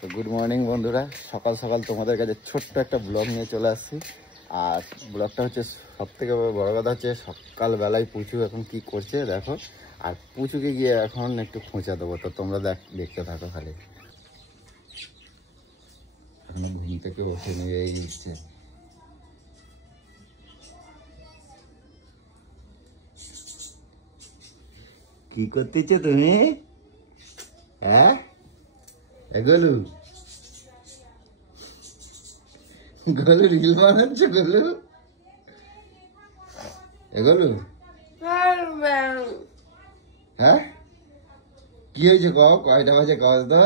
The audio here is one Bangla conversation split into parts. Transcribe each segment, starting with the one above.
তো গুড মর্নিং বন্ধুরা, সকাল সকাল তোমাদের কাছে ছোট্ট একটা ব্লগ নিয়ে চলে আসছি। আর ব্লগটা হচ্ছে সব থেকে বড় কথা হচ্ছে সকালবেলায় পুচু এখন কি করছে দেখো। আর পুচুকে গিয়ে এখন একটু খোঁচা দেবো, তো তোমরা দেখতে থাকো খালি। এখন ঘুম থেকে উঠে নিয়ে গিয়েছে। কি করতেছো তুমি? হ্যাঁ গলু গলু রিল বানাচ্ছ গলু? গলু হ্যাঁ কি হয়েছে কও? কয়টা বাজে কও তো?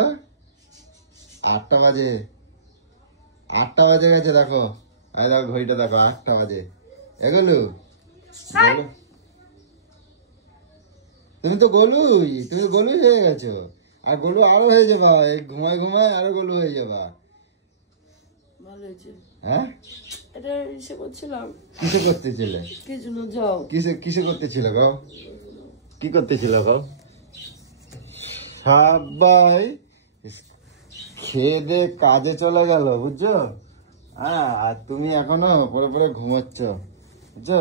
8টা বাজে। 8টা বাজে গেছে দেখো। আরে দেখো ঘড়িটা দেখো, 8টা বাজে। গলু গলু তুমি তো গলুই হয়ে গেছো। আর গলু আরো হয়ে যাবা, এই ঘুমায় ঘুমায় আরো গলু হয়ে যাবা। হ্যাঁ কিসে করতেছিলে? কিসে করতেছিল গো? কি করতেছিল গো? সবাই খেয়ে দিয়ে কাজে চলে গেল বুঝছো। হ্যাঁ আর তুমি এখনো পরে পরে ঘুমাচ্ছ বুঝছো।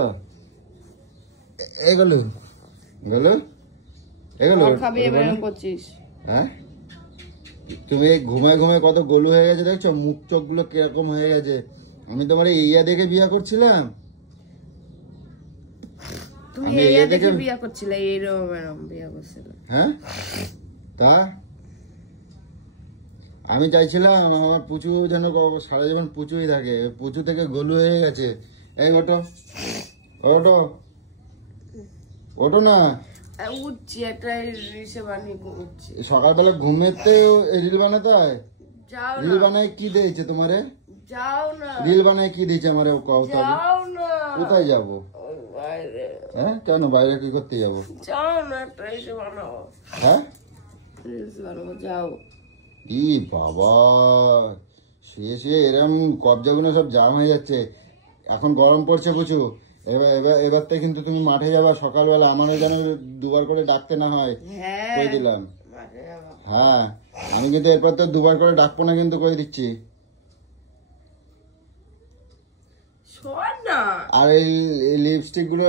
এগুলো এগুলো এগুলো হ্যাঁ তুমি ঘুমায় ঘুমায় কত গলু হয়ে গেছে দেখছো। মুখ চোখ গুলো কিরকম হয়ে গেছে। আমি তোমার ইয়া দেখে বিয়া করছিলাম। হ্যাঁ তা আমি চাইছিলাম আমার পুচু যেন সারা জীবন পুচুই থাকে। পুচু থেকে গলু হয়ে গেছে। এই ওটো ওটো ওটো না, সকালবেলা ঘুমেতে রিল বানাতে হয়। রিল বানায় কি দিয়েছে তোমারে? রিল বানায় কি দিয়েছে আমারে? কোথায় যাবো? হ্যাঁ কেন বাইরে কি করতে যাবো? হ্যাঁ ই বাবা, শুয়ে শুয়ে এরম কবজাগুলো সব জাম হয়ে যাচ্ছে। এখন গরম পড়ছে প্রচুর। এবার থেকে কিন্তু তুমি মাঠে যাবা সকালবেলা। আমারও যেন দুবার করে ডাকতে না হয় কই দিলাম। হ্যাঁ আমি কিন্তু এরপর তো দুবার করে ডাকবো না কিন্তু কই দিচ্ছি। আর এই লিপস্টিক গুলো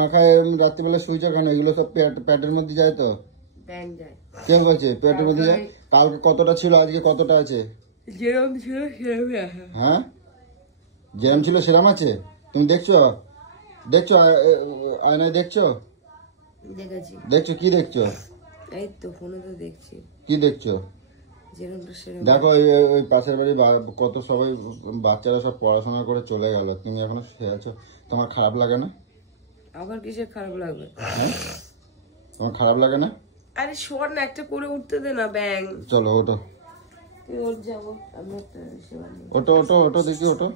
মাখায় রাত্রিবেলা শুয়েছ কেন? এগুলো সব প্যাটের মধ্যে যায় তো? কে বলছে পেটের মধ্যে যায়? কালকে কতটা ছিল, আজকে কতটা আছে? হ্যাঁ যেরম ছিল সেরম আছে? তুমি দেখছো আয়নায় দেখছো? দেখছো কি দেখছো? এই তো ফোনে তো দেখছি। কি দেখছো? দেখো ওই পাশের বাড়ি কত সবাই বাচ্চারা সব পড়াশোনা করে চলে গেল, তুমি এখনো শুয়ে আছো। তোমার খারাপ লাগে না? আবার কিসের খারাপ লাগবে? হ্যাঁ তোমার খারাপ লাগে না? আরে শোন না, একটা করে উঠতে দে না ব্যাং। চলো ওটো ওটো ওটো ওটো দেখি ওটো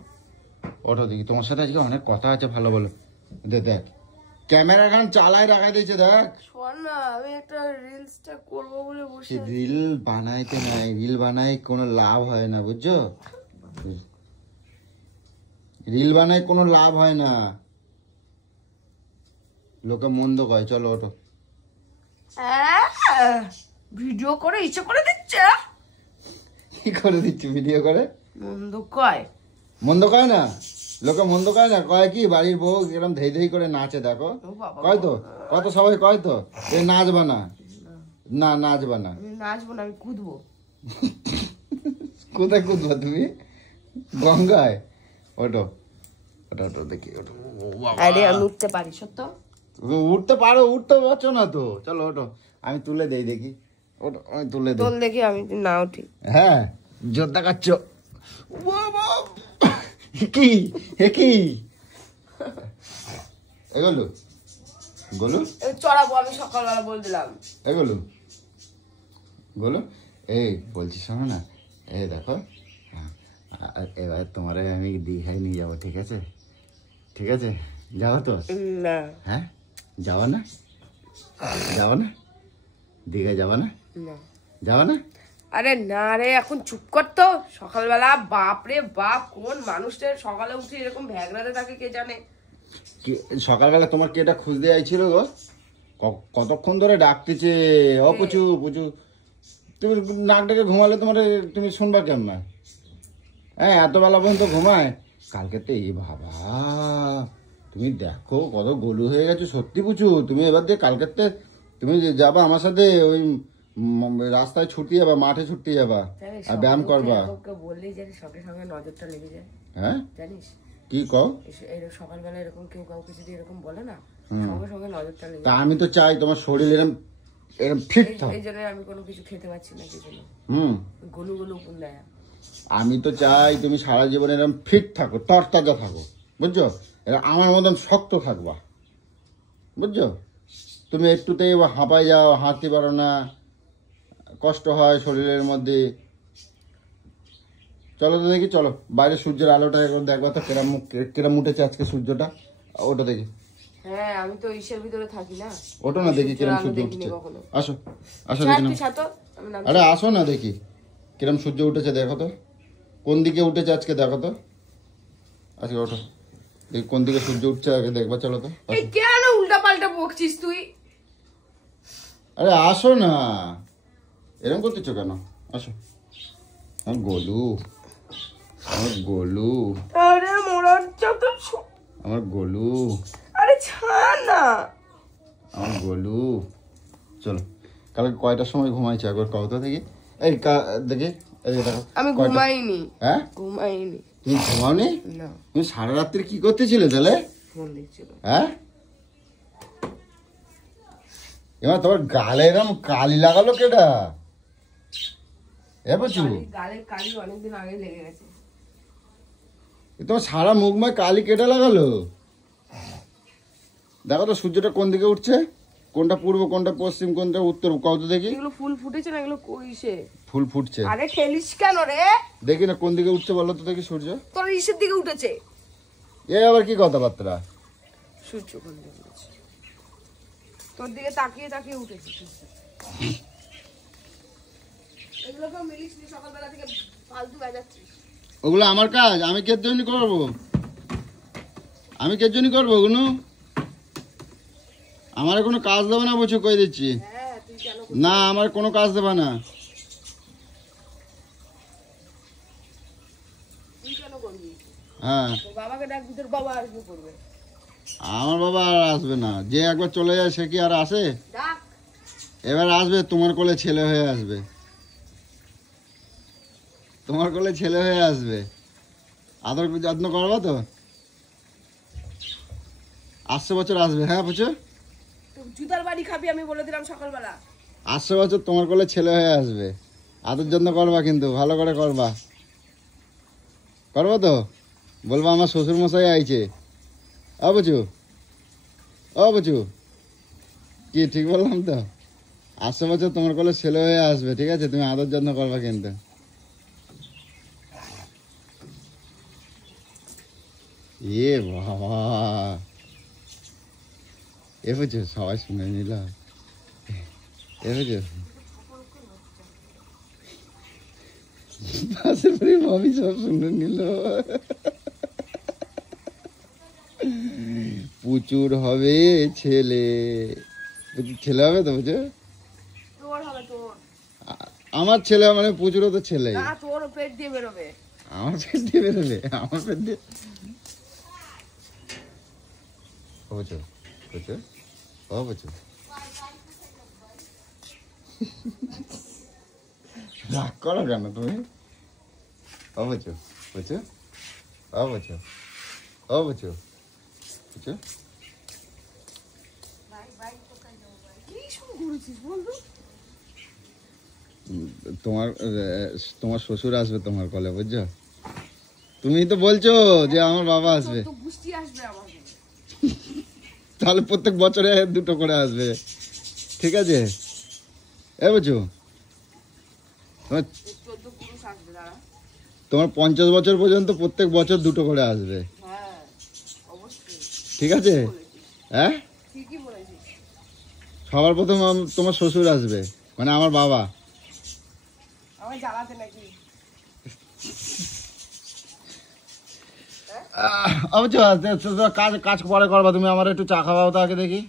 ওটো দেখি। তোমার সাথে আজকে অনেক কথা আছে ভালো বলো। দেখ ক্যামেরা গান চালায় রাখা দিয়েছে। দেখ শোন না, আমি একটা রিলসটা করবো বলে বসে। রিল বানাইতে নাই, রিল বানাই কোনো লাভ হয় না বুঝছো। রিল বানাই কোনো লাভ হয় না, লোকে মন্দ কয়। চলো ওটো। ভিডিও করে ইচ্ছে করে দিচ্ছে। কি করে দিচ্ছি ভিডিও করে? মন্দ কয় না, লোকে মন্দ কয় না। কয় কি বাড়ির বউ এরকম ধেই ধেই করে নাচে দেখো। কয় তো কত সবাই কয় তো এই নাচবা না, না নাচবা না। নাচবো না, আমি কুদবো। কোথায় কুদবা তুমি? গঙ্গায়? ওটো ওটা ওটা দেখি ওটো। আরে আমি উঠতে পারি সত্য? উঠতে পারো, উঠতে পারছো না তো। চলো ওটো আমি তুলে দেই দেখি। ওটো আমি তুলে দেই দেখি। আমি না উঠি। হ্যাঁ জোর দেখাচ্ছ। কি কি এগুলো গোলু চড়াবো আমি সকালবেলা বলে দিলাম। এগুলো গোলু এই বলছি শোনো না, এই দেখো এবার তোমারে আমি দীঘায় নিয়ে যাবো। ঠিক আছে? ঠিক আছে যাবো তো? না। হ্যাঁ যাবা না? যাবা না দীঘায়? যাবা না? যাবা না? আরে না রে এখন চুপ কর তো। সকালবেলা বাপ রে বাপ, কোন মানুষটা সকালে উঠে এরকম ভ্যাগড়াতে থাকে কে জানে। সকালবেলা তোমার কে এটা খুঁজতে আইছিল গো? কতক্ষণ ধরে ডাকতেছে। ও পুচু পুচু তুমি নাক ডেকে ঘুমালে তোমার তুমি শুনবা কেমন? হ্যাঁ, এত বেলা পর্যন্ত ঘুমায়। কালকে তো এই বাবা, তুমি দেখো কত গলু হয়ে গেছো সত্যি পুচু। তুমি এবার দিয়ে কালকে তুমি যাবা আমার সাথে, ওই রাস্তায় ছুটতে যাবা, মাঠে ছুটতে যাবা আর ব্যায়াম করবা। বললেই জানি সঙ্গে সঙ্গে নজরটা লেগে যায়। হ্যাঁ জানিস কি কও? সকালবেলা এরকম কেউ কাউকে যদি এরকম বলে না, সঙ্গে সঙ্গে নজরটা লেগে যায়। আমি তো চাই তোমার শরীর এরকম ফিট থাকে। এই জন্য আমি কোনো কিছু খেতে পারছি না, কিছু গলু গলু কোন দেয়। আমি তো চাই তুমি সারা জীবন এরকম ফিট থাকো, তরতাজা থাকো, বুঝছো? এরা আমার মতন শক্ত থাকবা, বুঝছো? তুমি একটুতেই হাঁপাই যাও, হাঁটতে পারো না, কষ্ট হয় শরীরের মধ্যে। চলো তো দেখি, চলো বাইরে সূর্যের আলোটা একবার দেখবা তো কেরাম উঠেছে আজকে সূর্যটা, ওটা দেখি। হ্যাঁ, আমি তো ইসের ভিতরে থাকি না, ওটা না দেখি কিরম সূর্য উঠছে। আসো আসো দেখি না। আরে আসো না দেখি কিরম সূর্য উঠেছে, দেখো তো কোন দিকে উঠেছে আজকে, দেখো তো আজকে। ওঠো দেখি কোন দিকে সূর্য উঠছে আগে দেখবা। চলো তো। কেন উল্টা পাল্টা বকছিস তুই? আরে আসো না, এরকম করতেছো কেন? আসো। আমার গোলু, আমার গোলু, আরে মোরার যত, আমার গোলু, আরে ছাড় না আমার গোলু। চলো, কালকে কয়টার সময় ঘুমাইছে একবার কও তো দেখি। এই দেখি, এই দেখো। আমি ঘুমাইনি। হ্যাঁ, ঘুমাইনি। তুমি ঘুমাওনি? না। তুমি সারা রাত্রি কি করতেছিলে তাহলে? ফোন দেখছিল। হ্যাঁ, এবার তোমার গালে এরকম কালি লাগালো কেডা? এ বুঝু, গালে কালি অনেকদিন আগে লেগে গেছে। তোমার সারা মুখময় কালি কেটে লাগালো। দেখো তো সূর্যটা কোন দিকে উঠছে, কোনটা পূর্ব, কোনটা পশ্চিম, কোনটা উত্তর, কত দেখি। এগুলো ফুল ফুটেছে না, এগুলো কইছে? ফুল ফুটছে। আরে ঠেলিস কেন রে? দেখি না কোন দিকে উঠছে বলো তো দেখি সূর্য। তোর ইসের দিকে উঠেছে। এ আবার কি কথাবার্তা? সূর্য কোন দিকে উঠেছে? তোর দিকে তাকিয়ে তাকিয়ে উঠেছে। এগুলোকে মিলিস নি, সকালবেলা থেকে ফালতু বাজাচ্ছিস। ওগুলো আমার কাজ, আমি কের জন্য করবো? আমি কের জন্য করবো ওগুলো? আমার কোনো কাজ দেবে না, বুঝছো, কই দিচ্ছি। না, আমার কোনো কাজ দেবে না। হ্যাঁ, আমার বাবা আর আসবে না। যে একবার চলে যায় সে কি আর আসে? এবার আসবে, তোমার কোলে ছেলে হয়ে আসবে, তোমার কোলে ছেলে হয়ে আসবে। আদর যত্ন করবা তো? 800 বছর আসবে। হ্যাঁ বুঝছো, জুতার বাড়ি খাবি, আমি বলে দিলাম সকালবেলা। 800 বছর তোমার কোলে ছেলে হয়ে আসবে। আদর যত্ন করবা কিন্তু, ভালো করে করবা, করবো তো? বলবো আমার শ্বশুর মশাই আইছে। বুঝু, বুঝু কি ঠিক বললাম তো? 800 বছর তোমার কোলে ছেলে হয়ে আসবে, ঠিক আছে? তুমি আদর যত্ন করবা কিন্তু। এ বাবা, এ বুঝছো, সবাই শুনে নিল। এ বুঝছো, পাশের বাড়ি মামি সব শুনে নিল। প্রচুর হবে ছেলে, ছেলে হবে তো বুঝছো? আমার ছেলে মানে প্রচুরও তো ছেলে। তোর পেট দিয়ে বেরোবে। আমার পেট দিয়ে বেরোবে? আমার পেট দিয়ে বুঝছো, বুঝছো, বুঝছো। রাগ করো কেন তুমি? বুঝছো, বুঝছো, বুঝছো, বুঝছো, বুঝছো। তোমার তোমার শ্বশুর আসবে তোমার কলে, বুঝছো? তুমি তো বলছো যে আমার বাবা আসবে, তাহলে প্রত্যেক বছরে 2টো করে আসবে, ঠিক আছে? এ বুঝছো, তোমার 50 বছর পর্যন্ত প্রত্যেক বছর 2টো করে আসবে, ঠিক আছে? হ্যাঁ, সবার প্রথম তোমার শ্বশুর আসবে, মানে আমার বাবা। কাজ কাজ পরে করবা, তুমি আমার একটু চা খাওয়াও তো আগে দেখি।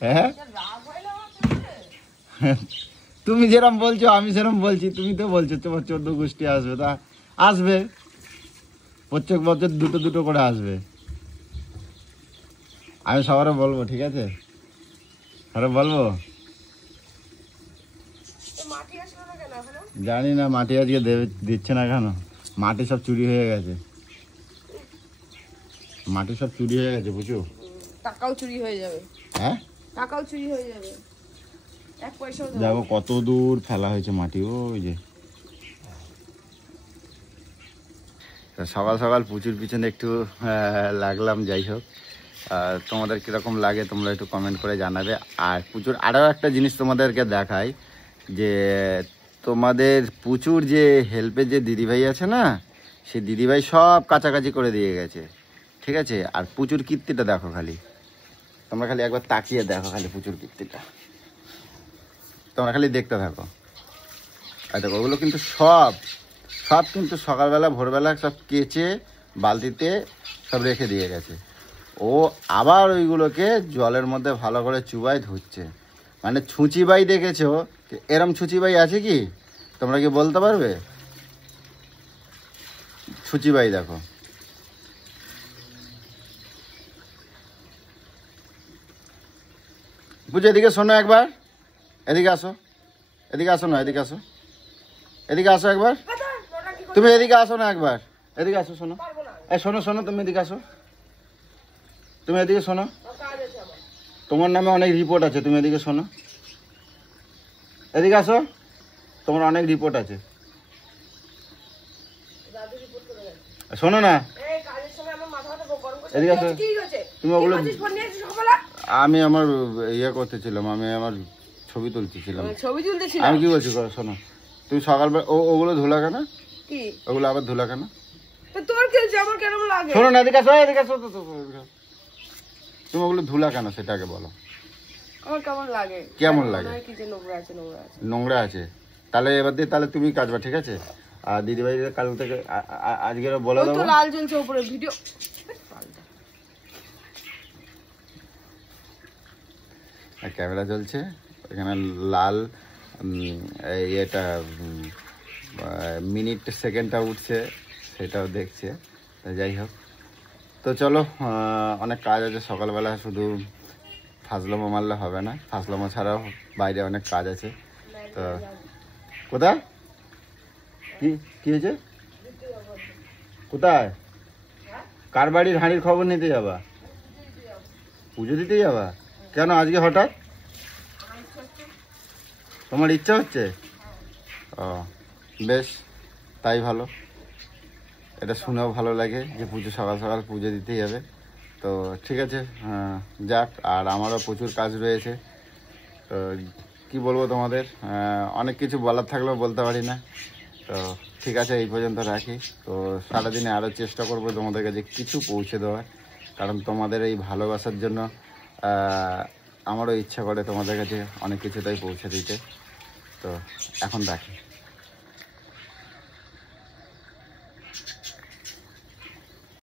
হ্যাঁ তুমি যেরকম বলছো আমি সেরকম বলছি, তুমি তো বলছো তোমার 14 গোষ্ঠী আসবে, তা আসবে প্রত্যেক বছর দুটো দুটো করে আসবে। আমি সবারও বলবো, ঠিক আছে? আরে বলবো, জানি না মাটি আজকে দিচ্ছে না কেন। মাটি সব চুরি হয়ে গেছে, মাটি সব চুরি হয়ে গেছে বুঝছো। টাকাও চুরি হয়ে যাবে। হ্যাঁ টাকাও চুরি হয়ে যাবে, এক পয়সাও যাবে। দেখো কত দূর ফেলা হয়েছে মাটি, ওই যে। সকাল সকাল প্রচুর পিছনে একটু লাগলাম, যাই হোক তোমাদের কীরকম লাগে তোমরা একটু কমেন্ট করে জানাবে। আর প্রচুর আরও একটা জিনিস তোমাদেরকে দেখাই, যে তোমাদের প্রচুর যে হেল্পের যে দিদিভাই আছে না, সেই দিদিভাই সব কাছাকাছি করে দিয়ে গেছে, ঠিক আছে? আর প্রচুর কীর্তিটা দেখো, খালি তোমরা খালি একবার তাকিয়ে দেখো, খালি প্রচুর কীর্তিটা তোমরা খালি দেখতে থাকো। আর দেখো ওগুলো কিন্তু সব কিন্তু সকালবেলা ভোরবেলা সব কেচে বালতিতে সব রেখে দিয়ে গেছে। ও আবার ওইগুলোকে জলের মধ্যে ভালো করে চুবাই ধুচ্ছে। মানে ছুঁচিবাই দেখেছো, এরম ছুঁচিবাই আছে কি তোমরা কি বলতে পারবে? ছুঁচিবাই দেখো, বুঝে। এদিকে শোনো একবার, এদিকে আসো, এদিকে আসো না, এদিকে আসো, এদিকে আসো একবার। তুমি এদিকে আসো না একবার, এদিকে আসো, শোনো, এই শোনো শোনো, তুমি এদিকে আসো, তুমি এদিকে শোনো, তোমার নামে অনেক রিপোর্ট আছে, তুমি এদিকে শোনো, এদিকে আসো, তোমার অনেক রিপোর্ট আছে, শোনো না, এদিকে আসো। তুমি ওগুলো, আমি আমার ইয়ে করতেছিলাম, আমি আমার ছবি তুলতেছিলাম। আমি কি বলছি শোনো, তুমি সকালবেলা ওগুলো ধুলা কেন? কি ওগুলো আবার ধুলা কেন? তোর কি আমার কেমন লাগে? শোনো না, এদিকে আসো, এদিকে আসো। তুমি ওগুলো ধুলা কেন সেটা আগে বলো। আমার কেমন লাগে? কেমন লাগে? কি যে নোংরা আছে, নোংরা আছে, নোংরা আছে। তাহলে এবার দিয়ে তাহলে তুমি কাজবা, ঠিক আছে? আর দিদিভাই কাল থেকে আজকে বলে দেবো। লাল জ্বলছে উপরে ভিডিও, ক্যামেরা জ্বলছে এখানে, লাল এটা মিনিট সেকেন্ডটা উঠছে, সেটাও দেখছে। যাই হোক, তো চলো, অনেক কাজ আছে সকালবেলা, শুধু ফাজলামো মারলে হবে না, ফাজলামো ছাড়াও বাইরে অনেক কাজ আছে। তো কোথায় কি কি হয়েছে? কোথায়? কার বাড়ির হাঁড়ির খবর নিতে যাবা? পুজো দিতে যাবা? কেন আজকে হঠাৎ? তোমার ইচ্ছা হচ্ছে? ও বেশ, তাই ভালো, এটা শুনেও ভালো লাগে যে পুজো সকাল সকাল পুজো দিতেই যাবে। তো ঠিক আছে, যাক। আর আমারও প্রচুর কাজ রয়েছে, তো কি বলবো তোমাদের, অনেক কিছু বলার থাকলেও বলতে পারি না। তো ঠিক আছে, এই পর্যন্ত রাখি। তো সারাদিনে আরও চেষ্টা করবো তোমাদের কাছে কিছু পৌঁছে দেওয়ার, কারণ তোমাদের এই ভালোবাসার জন্য আমারও ইচ্ছা করে তোমাদের কাছে অনেক কিছুটাই পৌঁছে দিতে। তো এখন রাখি।